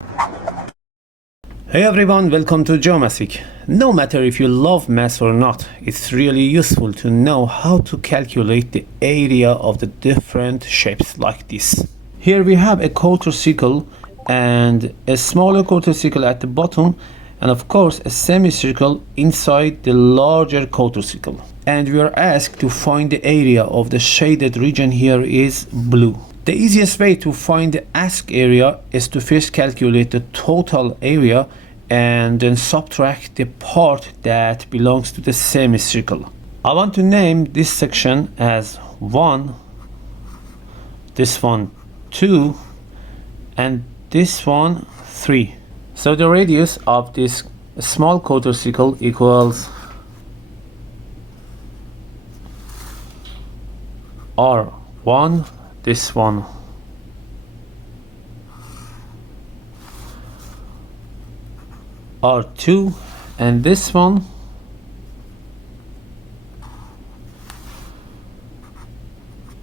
Hey everyone, welcome to Geomathic. No matter if you love math or not, it's really useful to know how to calculate the area of the different shapes like this. Here we have a quarter circle and a smaller quarter circle at the bottom, and of course a semicircle inside the larger quarter circle. And we are asked to find the area of the shaded region here is blue. The easiest way to find the asked area is to first calculate the total area and then subtract the part that belongs to the semicircle. I want to name this section as 1, this one 2, and this one 3. So the radius of this small quarter circle equals R1, this one R2, and this one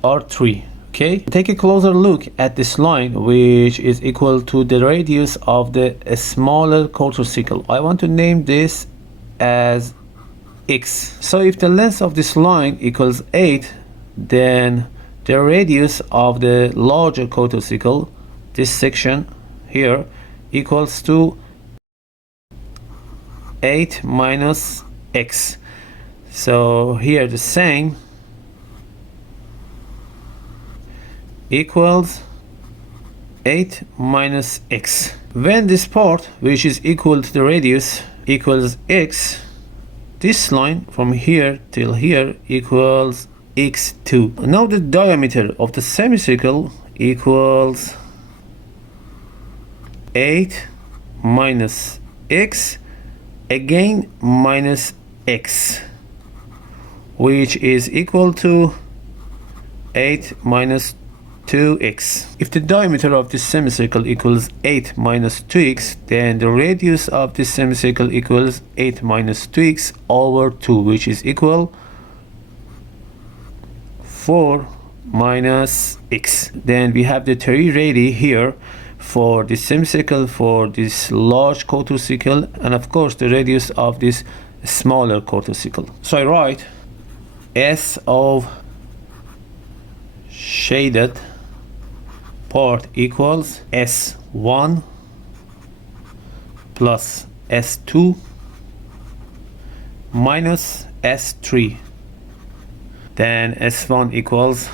R3. Okay, take a closer look at this line, which is equal to the radius of the smaller quarter circle. I want to name this as X. So if the length of this line equals 8, then the radius of the larger quarter circle, this section here, equals to 8 minus x. So here the same equals 8 minus x. When this part, which is equal to the radius, equals x, this line from here till here equals x2. Now the diameter of the semicircle equals 8 minus x, again minus x, which is equal to 8 minus 2x. If the diameter of this semicircle equals 8 minus 2x, then the radius of this semicircle equals 8 minus 2x over 2, which is equal 4 minus x. Then we have the 3 radii here for this semicircle, for this large quarter circle, and of course the radius of this smaller quarter circle. So I write S of shaded part equals S1 plus S2 minus S3. Then S1 equals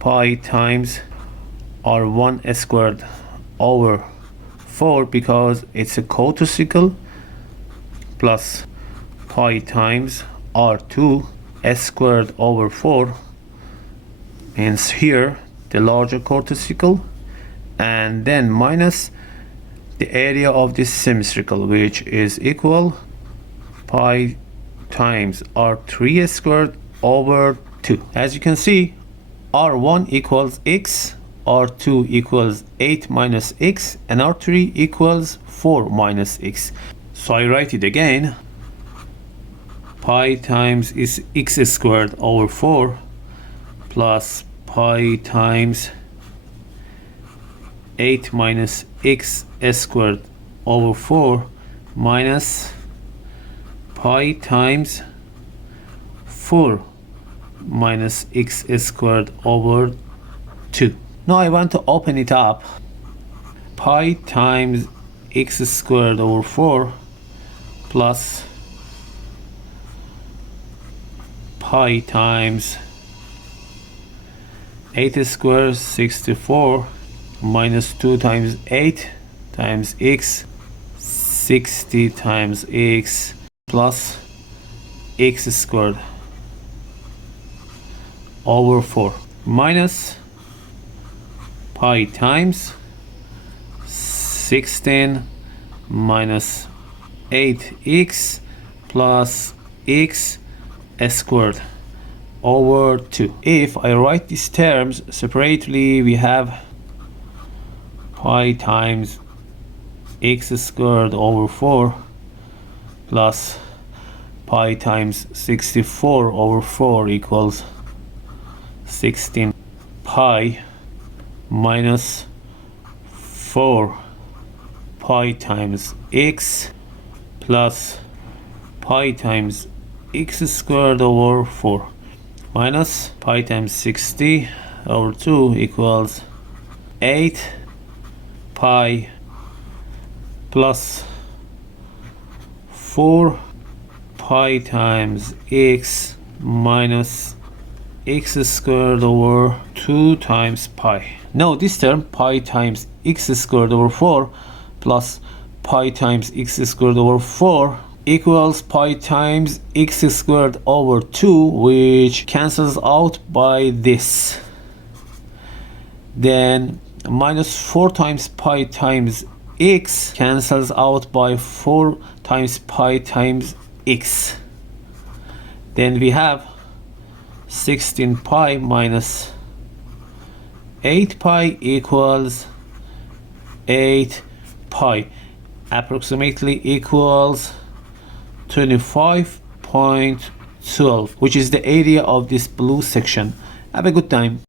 pi times R1 squared over 4 because it's a quarter circle, plus pi times R2 s squared over 4 means here the larger quarter circle, and then minus the area of this semicircle, which is equal pi times R3 squared over 2. As you can see, R1 equals x, R2 equals 8 minus x, and R3 equals 4 minus x. So I write it again. Pi times is x squared over 4 plus pi times 8 minus x squared over 4 minus pi times 4 minus x squared over 2. Now I want to open it up. Pi times x squared over 4 plus pi times 8 squared 64 minus 2 times 8 times x, 60 times x plus x squared over 4 minus pi times 16 minus 8x plus x squared over 2. If I write these terms separately, we have pi times x squared over 4 plus pi times 64 over 4 equals 16 pi minus 4 pi times x plus pi times x squared over 4 minus pi times 60 over 2 equals 8 pi plus 4 pi times x minus x squared over 2 times pi. Now this term pi times x squared over 4 plus pi times x squared over 4 equals pi times x squared over 2, which cancels out by this. Then minus 4 times pi times x cancels out by 4 times pi times x. Then we have 16 pi minus 8 pi equals 8 pi, approximately equals 25.12, which is the area of this blue section. Have a good time.